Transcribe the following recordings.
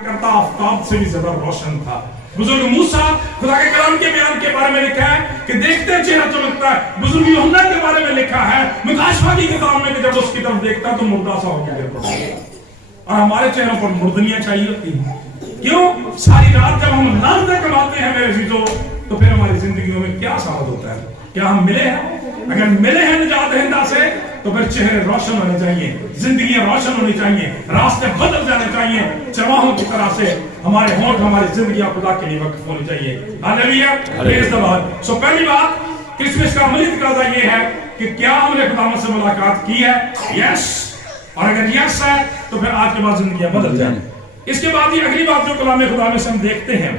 करता आफताब से भी ज्यादा रोशन था। बुजुर्ग मूसा खुदा के कलाम के बयान के बारे में लिखा है कि देखते चेहरा चमकता है। बुजुर्ग यूहन्ना के बारे में लिखा है मुकाशवादी के काम में कि जब उसकी तरफ देखता तो मुर्दा सा होकर गिर पड़ता। और हमारे चेहरों पर मुर्दनियां चाहिए होती हैं। क्यों? सारी रात जब हम नाश्ता कमाते हैं मेरे अजीजों, तो फिर हमारी जिंदगियों में क्या साबित होता है? क्या हम मिले हैं? अगर मिले हैं निजात दहिंदा से, तो फिर चेहरे रोशन होने चाहिए, जिंदगियां रोशन होनी चाहिए, रास्ते बदल जाने चाहिए, चरवाहों की तरह से हमारे होंठ, हमारी जिंदगियां खुदा के लिए वक्फ होनी चाहिए। Hallelujah, praise the lord. So पहली बात, क्रिसमस का अमली तकाज़ा ये है कि क्या हमने खुदा से मुलाकात की है? यस। और अगर यस है तो फिर आज के बाद जिंदगियां बदल जाए। इसके बाद ही अगली बात जो कलाम खुदा में से हम देखते हैं,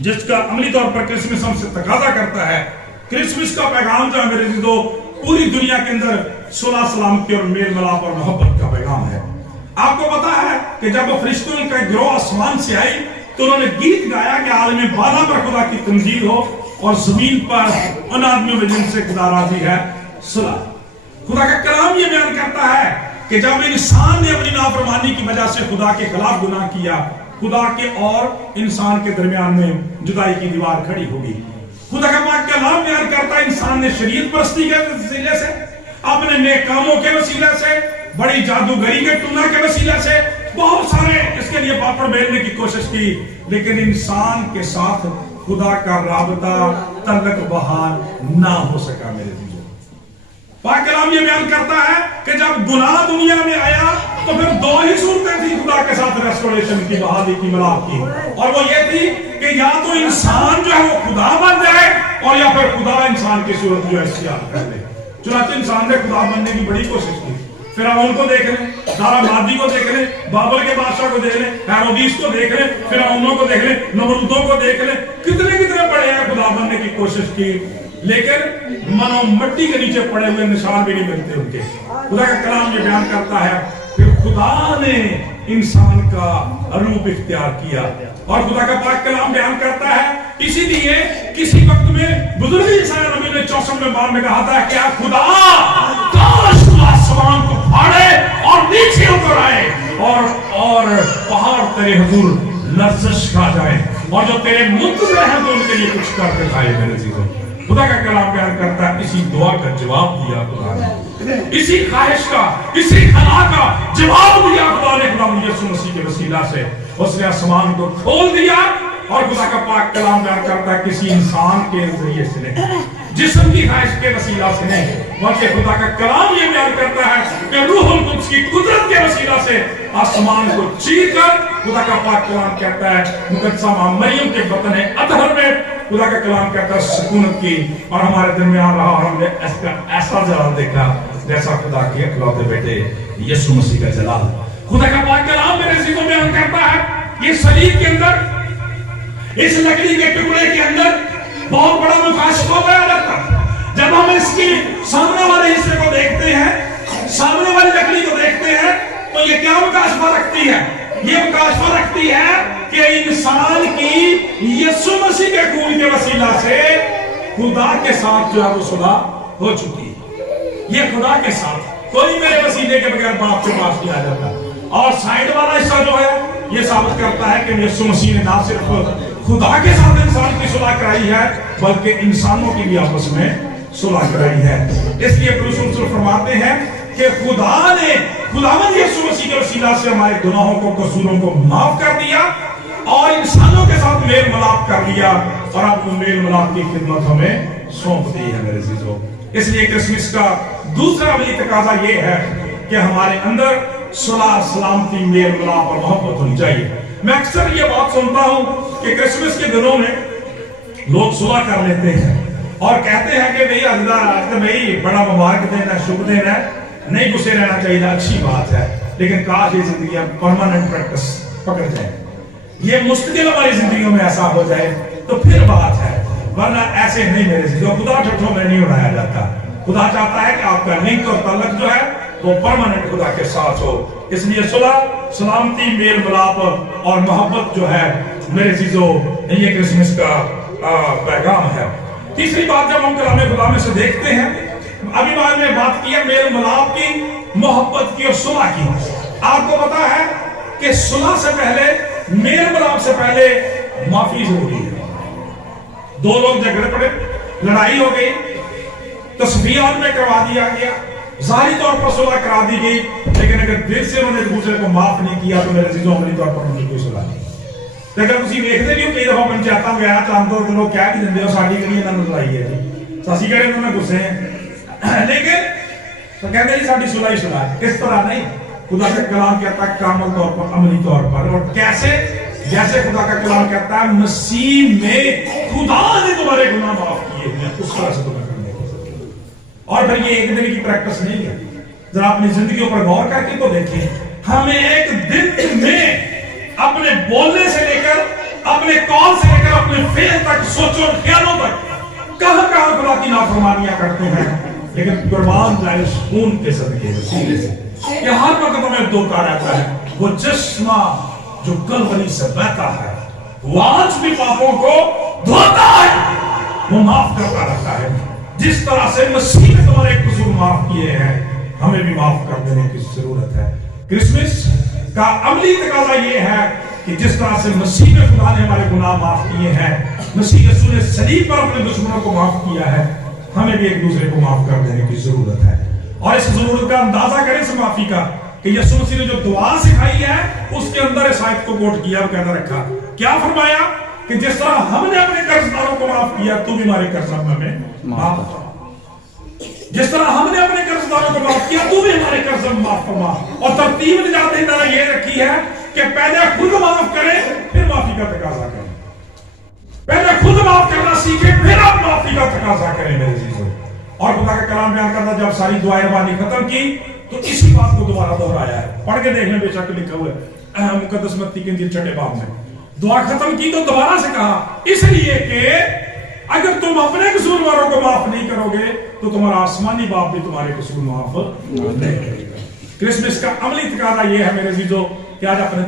जिसका अमली तौर पर क्रिसमस हमसे तकाजा करता है, क्रिसमस का पैगाम जो है मेरे अजीजों, पूरी दुनिया के अंदर सुलह सलामती और मेल मिलाप और मोहब्बत का पैगाम है। आपको पता है कि जब फरिश्तों का गिरोह आसमान से आई तो उन्होंने गीत गाया कि आलम बाला पर खुदा की तंजील हो और जमीन पर उन आदमियों में जिनसे खुदा राजी है सुलह। खुदा का कलाम ये बयान करता है कि जब इंसान ने अपनी नाफरमानी की वजह से खुदा के खिलाफ गुनाह किया, खुदा के और इंसान के दरमियान में जुदाई की दीवार खड़ी होगी। खुदा का पाक कलाम बयान करता है इंसान ने शरीयत परस्ती के वसीले से, अपने नेक कामों के वसीले से, बड़ी जादूगरी के टूना के वसीले से बहुत सारे इसके लिए पापड़ बेलने की कोशिश की, लेकिन इंसान के साथ खुदा का राबता तल्लक बहाल ना हो सका। मेरे चीजों पाक कलाम ये बयान करता है कि जब गुनाह दुनिया में आया तो फिर दो ही सूरतें थी खुदा के साथ रेस्टोरेशन की, बहाली की, मिलाप की, और वो ये थी कि या तो इंसान जो है वो खुदा बन जाए और या फिर खुदा इंसान की सूरत जो है इख्तियार कर ले। चुनांचे इंसान ने खुदा बनने की बड़ी कोशिश की। फिरौन को देख ले, दारा मादी को देख ले, बाबल के बादशाह को देख ले, हेरोदिस को देख ले, फिरौनों को देख ले, नमरूदों को देख ले, कितने कितने बड़े हैं खुदा बनने की कोशिश की, लेकिन मनो मिट्टी के नीचे पड़े हुए निशान भी नहीं मिलते उनके। खुदा का कलाम ये बयान करता है फिर खुदा ने इंसान का रूप इख्तियार किया, और खुदा का पाक कलाम बयान करता है इसीलिए किसी वक्त में बुजुर्ग ईसाया नबी ने 64वें बार में कहा था क्या खुदा काश आसमान को फाड़े और नीचे उतर आए और पहाड़ तेरे हुजूर लर्जिश खा जाए, और जो तेरे मुंतज़िर हैं तो उनके लिए कुछ कर दिखाए। मेरे चीजों खुदा का कलाम बयान करता है इसी दुआ का जवाब दिया खुदा ने, इसी ख्वाहिश का, इसी खला का जवाब दिया खुदा ने। खुदा यीशु मसीह के वसीला से उसने आसमान को खोल दिया, और खुदा का पाक कलाम बयान करता है किसी इंसान के जरिए से नहीं, जिस्म की ख्वाहिश के वसीला से नहीं, बल्कि खुदा का कलाम ये बयान करता है कि रूहुल कुद्स की कुदरत के वसीला से आसमान को चीर कर खुदा का पाक कलाम कहता है मुकद्दसा मां मरियम के बतन अतहर में खुदा का कलाम कहता है सुकूनत की, और हमारे दरमियान रहा, और हमने ऐसा जलाल देखा जैसा खुदा के इकलौते बेटे यीशु मसीह का जलाल। खुदा का पाक कलाम मेरे अज़ीज़ों बयान करता है ये सलीब के अंदर, इस लकड़ी के टुकड़े के अंदर बहुत बड़ा मुकाशफा बयान करता है। जब हम इसके सामने वाले हिस्से को देखते हैं, सामने वाली लकड़ी को देखते हैं, तो ये क्या मुकाशफा रखती है? ये मुकाशफा रखती है कि इंसान की यीशु मसीह के खून के वसीला से खुदा के साथ जो है वो सुलह हो चुकी है। ये खुदा के साथ, कोई मेरे वसीले के बगैर बाप के पास नहीं आ जाता। और साइड वाला हिस्सा जो है ये साबित करता है कि यीशु मसीह ने ना सिर्फ खुदा के साथ इंसान की सुलह कराई है, बल्कि इंसानों की भी आपस में सुलह कराई है। इसलिए रसूल फरमाते हैं कि खुदा ने खुदावंद यीशु मसीह के वसीला से हमारे गुनाहों को, कसूरों को माफ कर दिया और इंसानों के साथ मेल मिलाप कर लिया, और आपको मेल मिलाप की खिदमत हमें सौंप दी है मेरे अज़ीज़ों। इसलिए क्रिसमस का दूसरा अमली तकाजा ये है कि हमारे अंदर सुलह, सलामती, मेल मिलाप और मोहब्बत होनी चाहिए। मैं अक्सर ये बात सुनता हूं कि क्रिसमस के दिनों में लोग सुलह कर लेते हैं और कहते हैं कि भाई आज तो भाई बड़ा मुबारक दिन है, शुभ दिन है, नहीं गुस्से रहना चाहिए, अच्छी बात है, लेकिन काश ये जिंदगी परमानेंट प्रैक्टिस पकड़ जाए, ये मुस्तकिल हमारी जिंदगियों में ऐसा हो जाए तो फिर बात है, वरना ऐसे नहीं मेरे से जो खुदा ठट्ठों में नहीं उड़ाया जाता। खुदा चाहता है कि आपका लिंक और ताल्लुक जो है वो परमानेंट खुदा के साथ हो। इसलिए सुलह, सलामती, मेल मिलाप और मोहब्बत जो है मेरे चीजों ये क्रिसमस का पैगाम है। तीसरी बात जब हम कलाम खुदा में से देखते हैं, अभी बाद में बात की है मेल मिलाप की, मोहब्बत की और सुलह की। आपको पता है कि सुलह से पहले मेल मिलाप से पहले माफी जरूरी है। दो लोग झगड़े पड़े, लड़ाई हो गई, तस्वीर में करवा दिया गया, जाहिरी तौर पर सुलह करा दी गई, लेकिन अगर दिल से उन्होंने एक दूसरे को माफ नहीं किया तो मेरे अजीजों अमली तौर पर उनकी कोई सुलह नहीं। अगर तुम देखते भी हो कई दफा पंचायत गया चाहते हो लोग कह भी देंगे हो साड़ी कहीं इन्होंने लड़ाई है जी, सासी कह रहे उन्होंने गुस्से हैं, लेकिन तो कहते जी साड़ी सुलह ही सुलह है। इस तरह नहीं, खुदा का कलाम कहता है कामल तौर पर, अमली तौर पर। और कैसे? जैसे खुदा का कलाम कहता है मसीह में खुदा ने तुम्हारे गुनाह माफ किए हैं, उस तरह से तुम्हें करने को। और फिर ये एक दिन की प्रैक्टिस नहीं है, जरा अपनी जिंदगी पर गौर करके तो देखें, हमें एक दिन में अपने बोलने से लेकर, अपने कॉल से लेकर, अपने फेल तक, सोचो ख्यालों तक कहां कहां खुदा की नाफरमानियां करते हैं, लेकिन कुर्बान जाए खून के सदके वसीले से कि हर वक्त हमें धोखा रहता है। वो चश्मा जो कलवरी से बहता है वो आज भी पापों को धोता है, वो माफ करता रहता है। जिस तरह से मसीह ने तुम्हारे कसूर माफ किए हैं, हमें भी माफ कर देने की जरूरत है। क्रिसमस का अमली तकाजा ये है कि जिस तरह से मसीह में खुदा ने हमारे गुनाह माफ किए हैं, मसीह यीशु ने सलीब पर अपने दुश्मनों को माफ किया है, हमें भी एक दूसरे को माफ कर देने की जरूरत है। और इस जरूरत का अंदाजा करें इस माफी का कि यीशु मसीह ने जो दुआ सिखाई है उसके अंदर इस आयत को कोट किया और कहना रखा, क्या फरमाया कि जिस तरह हमने अपने कर्जदारों को माफ किया तू भी हमारे कर्ज में माफ कर। जिस तरह हमने अपने कर्जदारों को माफ किया तू भी हमारे कर्ज में माफ फरमा। और तरतीब निजात देना ये रखी है कि पहले खुद माफ करें फिर माफी का तकाजा करें, पहले खुद माफ करना सीखे फिर आप माफी का तकाजा करें मेरे अजीजों। और खुदा का कलाम बयान करता जब सारी दुआएं रबानी खत्म की तो इसी बात को दोबारा दोहराया है। पढ़ के देखने बेशक लिखा हुआ है मुकद्दस मत्ती के इंजील 6 बाब में। दुआ खत्म की तो दोबारा से कहा, इसलिए कि अगर तुम अपने कसूरवारों को माफ नहीं करोगे तो तुम्हारा आसमानी बाप भी तुम्हारे कसूर माफ नहीं करेगा। क्रिसमस का अमली तकाजा ये है मेरे अजीजों कि आज अपने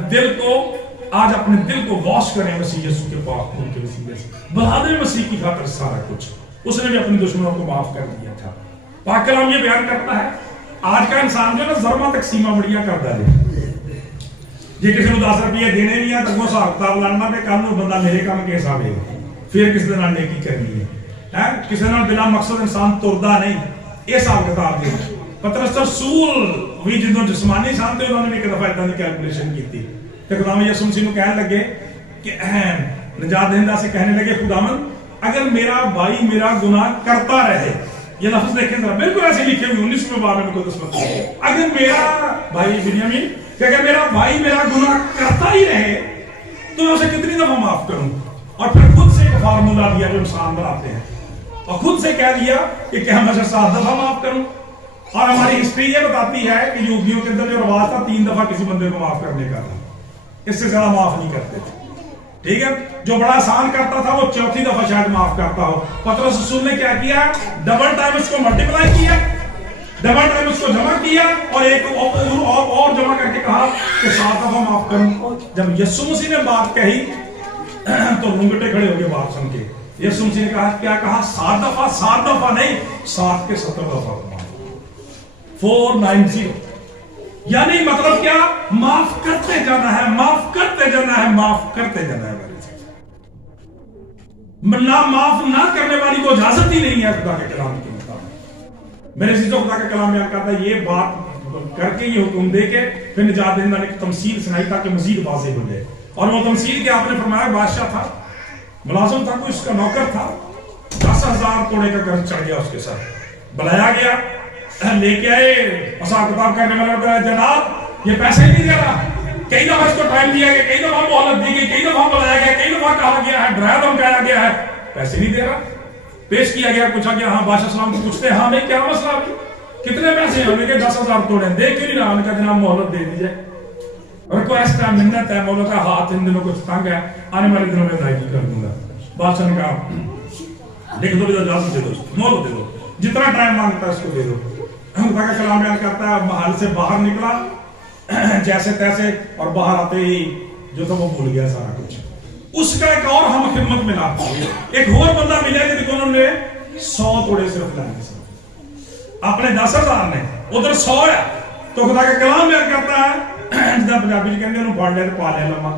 दिल को वॉश करें मसीह यीशु के पाक खून के वसीले से। बता दें मसीह की खातिर सारा कुछ, उसने भी अपने दुश्मनों को माफ कर दिया था। पाक कलाम ये बयान करता है आज का इंसान जो ना जरमा तक सीमा बढ़िया कर दे, जे किसी को 10 रुपये देने नहीं है तो वो हिसाब किताब लाना पे कल बंदा मेरे काम के हिसाब है, फिर किसी दिन नेकी करनी है किसी ने बिना मकसद इंसान तुरदा नहीं, ये हिसाब किताब दे। पतरस रसूल भी जिन्हों जिस्मानी इंसान थे उन्होंने भी एक दफा इतना कैलकुलेशन की थी तो खुदाम यीशु मसीह को कहने लगे कि निजात दहिंदा से कहने लगे खुदावंद अगर मेरा भाई मेरा गुनाह करता रहे, ये लफ्ज देखें जरा बिल्कुल ऐसे लिखे हुए 19वें बाब में मुकद्दस मत्ती, अगर मेरा भाई बिन्यामीन अगर मेरा भाई मेरा गुनाह करता ही रहे तो मैं उसे कितनी दफा माफ करूं। और फिर खुद से एक फार्मूला दिया जो इंसान बनाते हैं और खुद से कह दिया कि क्या मैं 7 दफा माफ करूं। और हमारी हिस्ट्री ये बताती है कि यहूदियों के अंदर जो रवाज था 3 दफा किसी बंदे को माफ करने का था, इससे ज्यादा माफ नहीं करते थे। ठीक है, जो बड़ा आसान करता था वो 4थी दफा शायद माफ करता हो। पतरस रसूल ने क्या किया, डबल टाइम उसको मल्टीप्लाई किया, डबल टाइम उसको जमा किया और एक और जमा करके कहा कि 7 दफा माफ करूं। जब यीशु मसीह ने बात कही तो रूंगटे खड़े हो गए बात सुन के। यीशु मसीह ने कहा, क्या कहा, 7 दफा नहीं 7 के 70 दफा 490, यानी मतलब क्या, माफ करते जाना है, माफ करते जाना है, माफ करते जाना है। ना माफ ना करने वाली को इजाजत ही नहीं है खुदा के कलाम के मुताबिक। मेरे अजीजों खुदा का कलाम बयान करता है ये बात करके ये हुक्म दे के फिर निजात दहिंदा ने तमसील सुनाई ताकि मजीद वाज़ेह हो जाए। और वो तमसील के आपने फरमाया बादशाह था, मुलाजिम था, कोई उसका नौकर था, 10,000 तोड़े का कर्ज चढ़ गया उसके साथ। बुलाया गया, लेके आए, हिसाब किताब करने वाला जनाब ये पैसे नहीं दे रहा। कई दफा इसको टाइम दिया गया, कई दफा मोहलत दी गई, कई दफा बुलाया गया, कई दफा कहा गया है, डराया धमकाया गया है, पैसे नहीं दे रहा। पेश किया गया, पूछा गया, हाँ बादशाह सलाम को पूछते, हाँ भाई क्या मसला है, कितने पैसे हैं? हमने कहा 10,000 तोड़े। देख क्यों नहीं रहा? उनका जनाब मोहलत दे दीजिए। रिक्वेस्ट है, मिन्नत है, मौला का हाथ इन दिनों को तंग है, आने वाले दिनों में अदायगी कर दूंगा। बादशाह ने कहा लिख दो, इजाजत दे दो, मोहलत दे दो, जितना टाइम मांगता है उसको दे दो। खुदा का कलाम बयान करता है महल से बाहर निकला जैसे तैसे और बाहर आते ही जो था वो भूल गया सारा कुछ। उसका एक और हम खिदमत मिला, एक और बंदा मिला जिनको उन्होंने 100 तोड़े सिर्फ लाए, अपने 10,000 ने उधर 100 है। तो खुदा का कलाम बयान करता है जिदा पंजाबी कहते हैं पढ़ लिया तो पा लिया लम्मा,